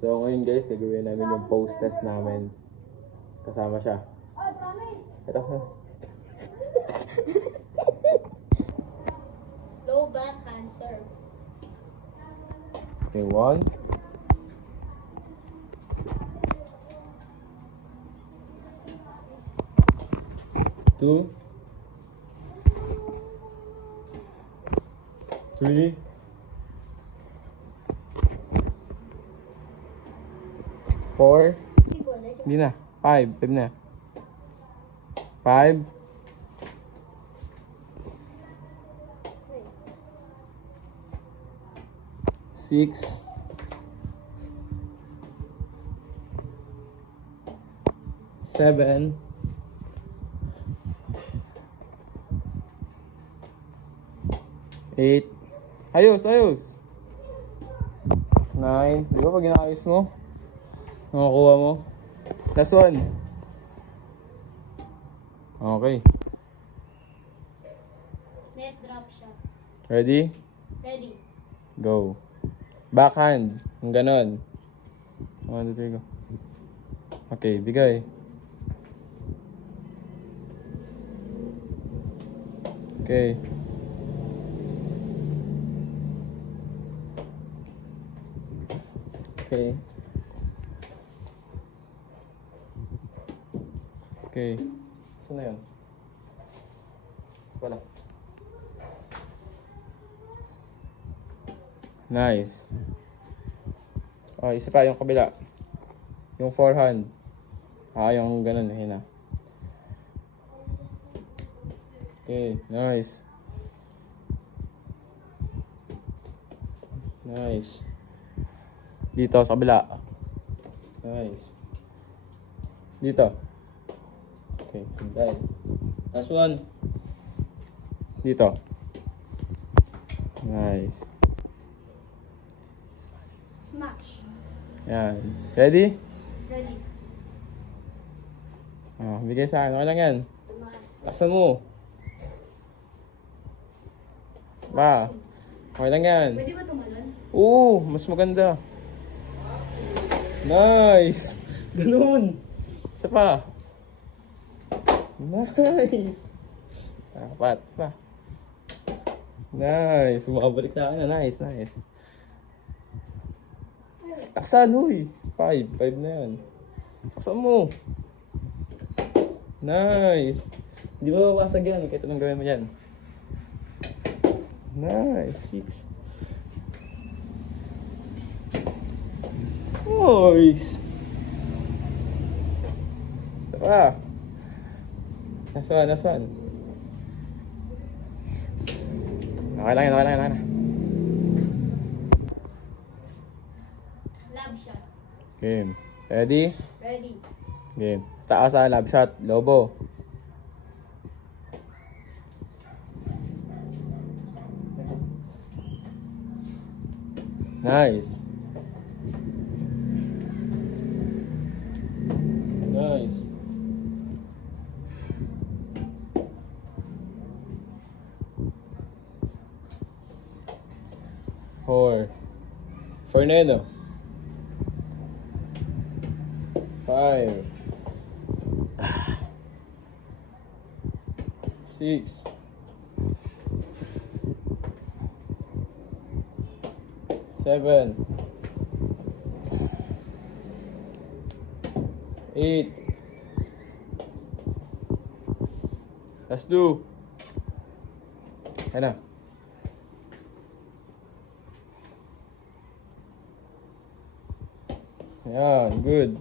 So ngayon guys, gagawin namin yung post test namin. Kasama siya. Ito. Low back cancer. Okay, 1. 2. 3. 4. Hindi na. 5. 5 na. 5. 6. 7. 8. Ayos, ayos. 9. Di ba pag inaayos mo, nakakuha mo? Last one. Okay. Net drop shot. Ready? Ready. Go. Backhand. Yung ganon. 1, 2, 3, go. Okay, bigay. Okay. Okay. Okay. Saan na yun? Wala. Nice. Oh, isa pa yung kabila. Yung forehand. Yung ganun. Ayun na. Okay, nice. Nice. Dito sa kabila. Nice. Dito. Okay, dahil. Last one. Dito. Nice. Smash. Yan. Ready? Ready. Bigay sa akin. Okay lang yan. Tumaas. Laksan mo. Ba. Okay lang yan. Pwede ba tumalon? Oo, mas maganda. Nice. Ganun. Isa pa. Nice. Dapat pa. Nice. Bumabalik sa akin. Nice, nice. Taksan, huy. 5. 5 na yan. Taksan mo. Nice. Hindi ba mabasag yan? Kahit anong gawin mo yan. Nice. 6. Nice. Tara. Last one, last one. Okay lang yan, okay lang yan. Lab shot. Game. Ready? Ready. Game. Taas sa lab shot. Lobo. Nice. Nice. Four. Fernando. 5. 6. 7. 8. Let's do. Ayan na. Ayan, good.